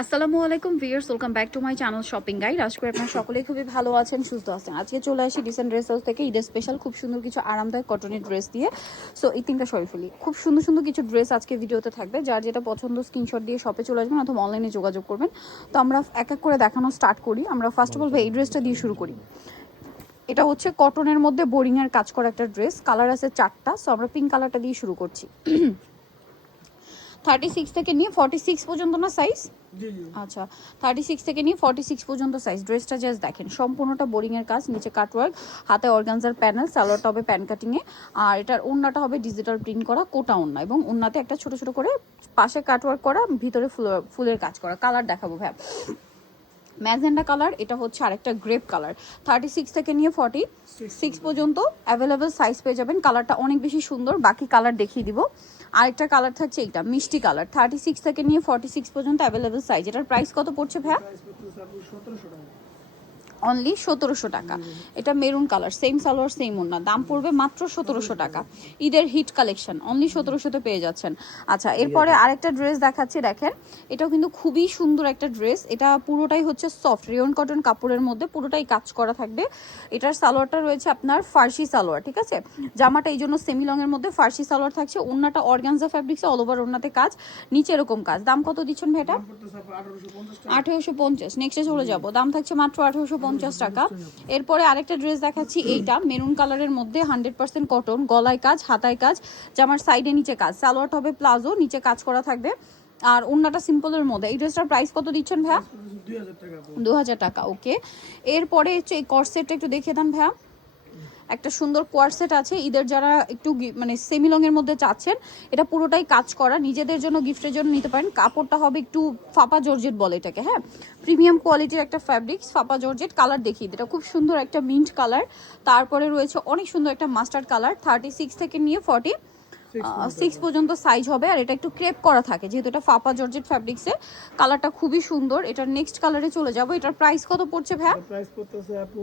আসসালামু আলাইকুম viewers welcome back to my channel shopping guide. আজ করে আপনারা সকলেই খুবই ভালো আছেন, সুস্থ আছেন। আজকে চলে আসি ডিসেন্ট ড্রেস হাউস থেকে ঈদের স্পেশাল খুব সুন্দর কিছু আরামদায়ক কটনের ড্রেস দিয়ে। সো এই তিনটা সরি ফেলি খুব সুন্দর সুন্দর কিছু ড্রেস আজকে ভিডিওতে থাকবে। যার যেটা পছন্দ স্ক্রিনশট দিয়ে শপে চলে আসবেন অথবা অনলাইনে যোগাযোগ করবেন। তো আমরা এক এক করে দেখানো স্টার্ট করি। আমরা ফার্স্ট অফ অল এই ড্রেসটা দিয়ে শুরু করি। এটা হচ্ছে কটনের মধ্যে বোরিংয়ের কাজ করা একটা ড্রেস কালার আছে চারটা। সো আমরা পিঙ্ক কালারটা দিয়ে শুরু করছি। থার্টি সিক্স থেকে নিয়ে ফর্টি সিক্স পর্যন্ত না সাইজ আচ্ছা থার্টি সিক্স থেকে নিয়ে ফর্টি সিক্স পর্যন্ত সাইজ ড্রেসটা জাস্ট দেখেন সম্পূর্ণটা বোরিং এর কাজ নিচে কাটওয়ার্ক হাতে অর্গানজার প্যানেল সালোয়ারটা হবে প্যান কাটিং এ আর এটার ওন্নাটা হবে ডিজিটাল প্রিন্ট করা কোটা ওন্না এবং ওন্নাতে একটা ছোট ছোট করে পাশে কাটওয়ার্ক করা ভিতরে ফুল- ফুলের কাজ করা। কালার দেখাবো ভাই ম্যাজেন্ডা কালার এটা হচ্ছে আরেকটা গ্রেপ কালার থার্টি সিক্স থেকে নিয়ে ফর্টি সিক্স পর্যন্ত অ্যাভেলেবেল সাইজ পেয়ে যাবেন। কালারটা অনেক বেশি সুন্দর বাকি কালার দেখিয়ে দিব। আরেকটা কালার থাকছে এইটা, মিষ্টি কালার থার্টি সিক্স থেকে নিয়ে ফর্টি সিক্স পর্যন্ত অ্যাভেলেবেল সাইজ এটার প্রাইস কত পড়ছে ভাইয়া? অনলি সতেরোশো টাকা। এটা maroon colour same salwar same ওনা দাম পড়বে মাত্র সতেরোশো টাকা। ঈদের হিট কালেকশন অনলি সতেরোশোতে পেয়ে যাচ্ছেন। আচ্ছা এরপরে আরেকটা ড্রেস দেখাচ্ছি দেখেন। এটাও কিন্তু খুবই সুন্দর একটা ড্রেস এটা পুরোটাই হচ্ছে সফট রিয়ন কটন কাপড়ের মধ্যে পুরোটাই কাজ করা থাকবে। এটার সালোয়ারটা রয়েছে আপনার ফার্সি সালোয়ার ঠিক আছে? জামাটা এই জন্য সেমি লং এর মধ্যে ফার্সি সালোয়ার থাকছে। ওন্নাটা অর্গানজা ফ্যাব্রিক্সে অল ওভার ওন্নাতে কাজ। নিচে এরকম কাজ। দাম কত দিচ্ছেন ভাই এটা দাম পড়তেছে আপু আঠারোশো পঞ্চাশ টাকা। আঠেরোশো পঞ্চাশ। নেক্সটে চলে যাব। দাম থাকছে মাত্র আঠেরোশো পঞ্চাশ টাকা। এরপরে আরেকটা ড্রেস দেখাচ্ছি এইটা মেরুন কালারের মধ্যে হান্ড্রেড পার্সেন্ট কটন গলায় কাজ হাতায় কাজ জামার সাইডে নিচে কাজ সালোয়ারটা হবে প্লাজো নিচে কাজ করা থাকবে। আর অন্যটা সিম্পলের মধ্যে এই ড্রেসটার প্রাইস কত দিচ্ছেন ভাইয়া? দু হাজার টাকা। ওকে এরপরে হচ্ছে এই কর্সেটটা একটু দেখিয়ে দেন ভাইয়া। একটা সুন্দর কোয়ারসেট আছে। ঈদের যারা একটু মানে সেমি লংয়ের মধ্যে চাচ্ছেন, এটা পুরোটাই কাজ করা। নিজেদের জন্য গিফটের জন্য নিতে পারেন। কাপড়টা হবে একটু ফাপা জর্জেট বলে এটাকে হ্যাঁ? প্রিমিয়াম কোয়ালিটির একটা ফ্যাব্রিক্স ফাপা জর্জেট। কালার দেখি এটা খুব সুন্দর একটা মিন্ট কালার তারপরে রয়েছে অনেক সুন্দর একটা মাস্টার্ড কালার থার্টি সিক্স থেকে নিয়ে ফর্টি সিক্স পর্যন্ত সাইজ হবে। আর এটা একটু ক্রেপ করা থাকে। যেহেতু এটা ফাপা জর্জেট ফ্যাব্রিক্সে কালারটা খুবই সুন্দর। এটার নেক্সট কালারে চলে যাব। এটার প্রাইস কত পড়ছে ভাইয়া? প্রাইস পড়তেছে আপু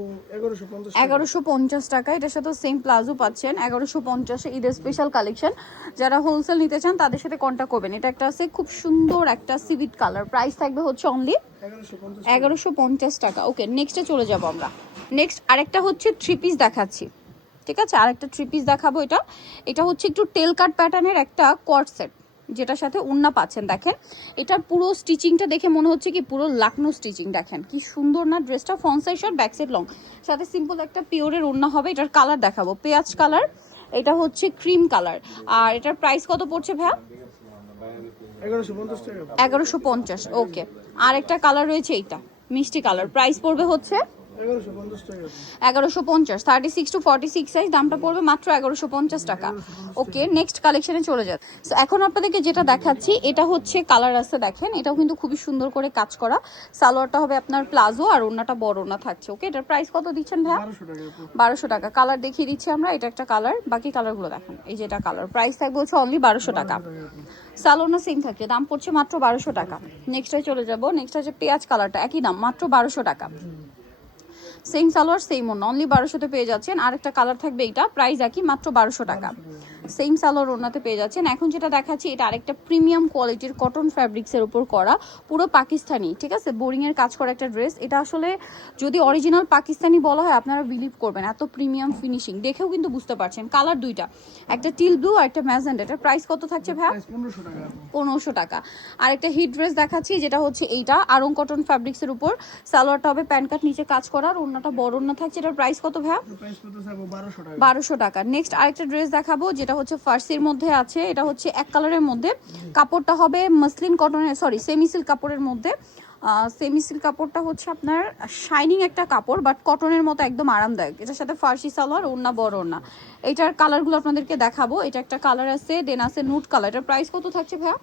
এগারোশো পঞ্চাশ টাকা। এটার সাথে সেম প্লাজো পাচ্ছেন। এগারোশো পঞ্চাশে ঈদের স্পেশাল কালেকশন যারা হোলসেল নিতে চান তাদের সাথে কন্ট্যাক্ট করবেন। এটা একটা আছে খুব সুন্দর একটা সিভিট কালার প্রাইস থাকবে হচ্ছে অনলি এগারোশো পঞ্চাশ এগারোশো পঞ্চাশ টাকা। ওকে নেক্সটে চলে যাব আমরা। নেক্সট আরেকটা হচ্ছে থ্রি পিস দেখাচ্ছি। ঠিক আছে? আরেকটা থ্রি পিস দেখাবো এটা। এটা হচ্ছে একটু টেল কাট প্যাটার্নের একটা কোয়ার্ড সেট যেটার সাথে উন্না পাচ্ছেন, দেখেন। এটার পুরো স্টিচিংটা দেখে মনে হচ্ছে কি, পুরো লাকনো স্টিচিং দেখেন। কি সুন্দর না ড্রেসটা front side short back side long সাথে সিম্পল একটা পিওরের ওন্না হবে, এটার কালার দেখাবো। পেঁয়াজ কালার এটা হচ্ছে ক্রিম কালার আর এটার প্রাইস কত পড়ছে এগারোশো এগারোশো পঞ্চাশ। ওকে। আর একটা কালার রয়েছে এইটা, মিষ্টি কালার প্রাইস পড়বে হচ্ছে এগারোশো পঞ্চাশ thirty six to forty six size দামটা পড়বে মাত্র এগারোশো পঞ্চাশ টাকা। ওকে নেক্সট কালেকশনে চলে যান সো এখন আপনাদেরকে যেটা দেখাচ্ছি এটা হচ্ছে কালার আছে দেখেন এটাও কিন্তু খুবই সুন্দর করে কাজ করা। সালোয়ারটা হবে আপনার প্লাজো আর ওনাটা বড় ওনা থাকছে ওকে এটার প্রাইস কত দিচ্ছেন ভাইয়া? বারোশো টাকা। কালার দেখিয়ে দিচ্ছি আমরা এটা একটা কালার বাকি কালারগুলো দেখেন এই যে এটা কালার প্রাইস থাকবে হচ্ছে অনলি বারোশো টাকা। সালোনা সেম থাকছে দাম পড়ছে মাত্র বারোশো টাকা। নেক্সটে চলে যাব নেক্সট হচ্ছে পেঁয়াজ কালারটা একই দাম মাত্র বারোশো টাকা। সেম সালোয়ার সেম অন্য অনলি বারোশোতে পেয়ে যাচ্ছেন। আর একটা কালার থাকবে এইটা। প্রাইস একই, মাত্র বারোশো টাকা। সেম সালোয়ার ওনাতে পেয়ে যাচ্ছেন। এখন যেটা দেখাচ্ছি এটা আরেকটা প্রিমিয়াম কোয়ালিটির কটন ফ্যাব্রিক্সের উপর করা পুরো পাকিস্তানি ঠিক আছে? বোরিং এর কাজ করা একটা ড্রেস এটা আসলে যদি অরিজিনাল পাকিস্তানি বলা হয় আপনারা বিলিভ করবেন এত প্রিমিয়াম ফিনিশিং দেখেও কিন্তু বুঝতে পারছেন কালার দুইটা। একটা টিল ব্লু আর একটা ম্যাজেন্ট এটার প্রাইস কত থাকছে প্রাইস পনেরোশো টাকা। আর একটা হিট ড্রেস দেখাচ্ছি যেটা হচ্ছে এইটা আরং কটন ফ্যাব্রিক্সের উপর। সালোয়ারটা হবে প্যান্ট কাট নিচে কাজ করার অন্যটা বড় অন্য থাকছে। এটার প্রাইস কত টাকা। বারোশো টাকা। নেক্সট আরেকটা ড্রেস দেখাবো যেটা হচ্ছে ফার্সির মধ্যে আছে, এটা হচ্ছে এক কালারের মধ্যে। কাপড়টা হবে মসলিন কটনের সরি সেমি কাপড়ের মধ্যে। সেমি সিল্ক কাপড়টা হচ্ছে আপনার শাইনিং একটা কাপড় বাট কটনের মতো একদম আরামদায়ক। এটার সাথে ফার্সি সালোয়ার ওড়না বড় ওড়না। এটার কালারগুলো আপনাদেরকে দেখাবো। এটা একটা কালার আছে দেন আছে নুট কালার এটার প্রাইস কত থাকছে ভাইয়া?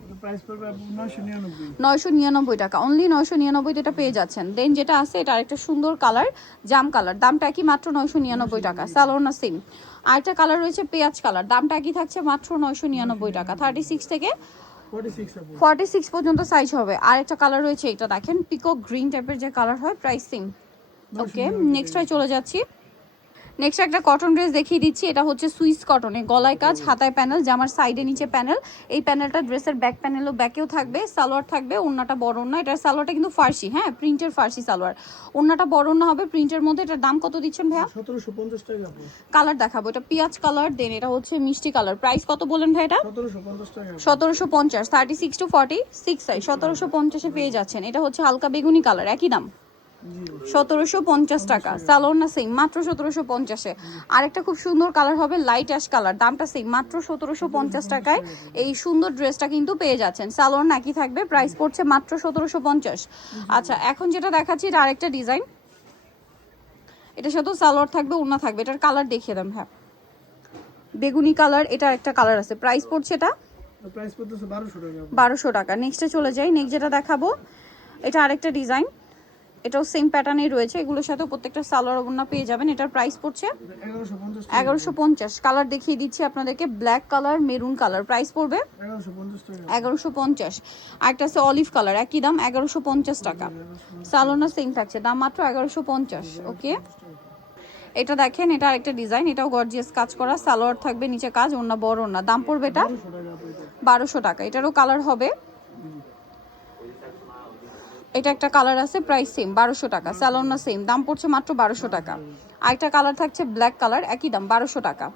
নয়শো নিরানব্বই। টাকা। অনলি নয়শো নিরানব্বই এটা পেয়ে যাচ্ছেন। দেন যেটা আছে এটা আরেকটা সুন্দর কালার জাম কালার দামটা কি মাত্র নয়শো নিরানব্বই টাকা। সালোনা সিম আরেকটা কালার রয়েছে পেঁয়াজ কালার দামটা কি থাকছে মাত্র নয়শো নিরানব্বই টাকা। থার্টি সিক্স থেকে ফর্টি সিক্স পর্যন্ত সাইজ হবে। আর একটা কালার রয়েছে এটা দেখেন পিকো গ্রিন টাইপের যে কালার হয় প্রাইস সেম ওকে নেক্সট হয় চলে যাচ্ছি। নেক্সট একটা কটন ড্রেস দেখিয়ে দিচ্ছি এটা হচ্ছে সুইস কটনে গলায় কাজ হাতায় প্যানেল জামার সাইডে নিচে প্যানেল এই প্যানেলটা ড্রেসের ব্যাক প্যানেলও ব্যাকেও থাকবে সালোয়ার থাকবে ওন্নাটা বড় ওন্না এটার সালোয়ারটা কিন্তু ফার্সি হ্যাঁ প্রিন্টের ফার্সি সালোয়ার। ওন্নাটা বড় ওন্না হবে প্রিন্টের মধ্যে। এটার দাম কত দিচ্ছেন ভাইয়া? সতেরোশো পঞ্চাশ টাকা কালার দেখাবো এটা পেঁয়াজ কালার দেন এটা হচ্ছে মিষ্টি কালার প্রাইস কত বলেন ভাই এটা? সতেরোশো পঞ্চাশ thirty six to forty six size সতেরোশো পঞ্চাশে পেয়ে যাচ্ছেন। এটা হচ্ছে হালকা বেগুনি কালার একই দাম। সতেরোশো পঞ্চাশ টাকা। স্যালোন না সেম মাত্র সতেরোশো পঞ্চাশে। আরেকটা খুব সুন্দর কালার হবে লাইট অ্যাশ কালার দামটা সেম মাত্র সতেরোশো পঞ্চাশ টাকায় এই সুন্দর ড্রেসটা কিন্তু পেয়ে যাচ্ছেন। স্যালোন একই থাকবে প্রাইস পড়ছে মাত্র সতেরোশো পঞ্চাশ। আচ্ছা এখন যেটা দেখাচ্ছি এটা আরেকটা ডিজাইন এটার সাথেও সালোয়ার থাকবে ওড়না থাকবে। এটার কালার দেখিয়ে দাম হ্যাঁ। বেগুনি কালার এটা একটা কালার আছে। প্রাইস পড়ছে এটা? বারোশো টাকা। নেক্সটে চলে যাই নেক্সট যেটা দেখাবো এটা আরেকটা ডিজাইন এটাও সেম প্যাটার্নেই রয়েছে। এগুলোর সাথে প্রত্যেকটা সালোয়ার ওড়না পেয়ে যাবেন। এটার প্রাইস পড়ছে এগারোশো পঞ্চাশ কালার দেখিয়ে দিচ্ছি আপনাদেরকে। Black colour maroon colour price পড়বে এগারোশো পঞ্চাশ আরেকটা আছে অলিভ কালার একই দাম, এগারোশো পঞ্চাশ টাকা। সালোনা সেম থাকছে। দাম মাত্র এগারোশো পঞ্চাশ ওকে এটা দেখেন, এটা আরেকটা ডিজাইন এটাও গর্জিয়াস কাজ করা। সালোয়ার থাকবে, নিচে কাজ অন্য বড় না দাম পড়বে এটা। বারোশো টাকা। এটারও কালার হবে। এটা একটা কালার আছে, প্রাইস সেম বারোশো টাকা। স্যালোনা সেম দাম পড়ছে মাত্র বারোশো টাকা। আরেকটা কালার থাকছে ব্ল্যাক কালার, একই দাম, বারোশো টাকা।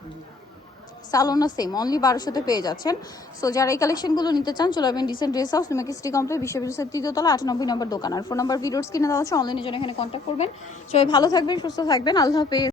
স্যালোনা সেম অনলি বারোশোতে পেয়ে যাচ্ছেন। সো যারা এই কালেকশনগুলো নিতে চান, চলে যাবেন ডিসেন্ট ড্রেস হাউস মেকি সিটি কমপ্লেক্স বিশ্ববিদ্যালয়ের তৃতীয়তলা আটানব্বই নম্বর দোকান। আর ফোন নম্বর ভিডিওস কিনে দেওয়া আছে অনলাইনে জন্য এখানে কন্ট্যাক্ট করবেন। সবাই ভালো থাকবেন, সুস্থ থাকবেন, আল্লাহ হাফেজ।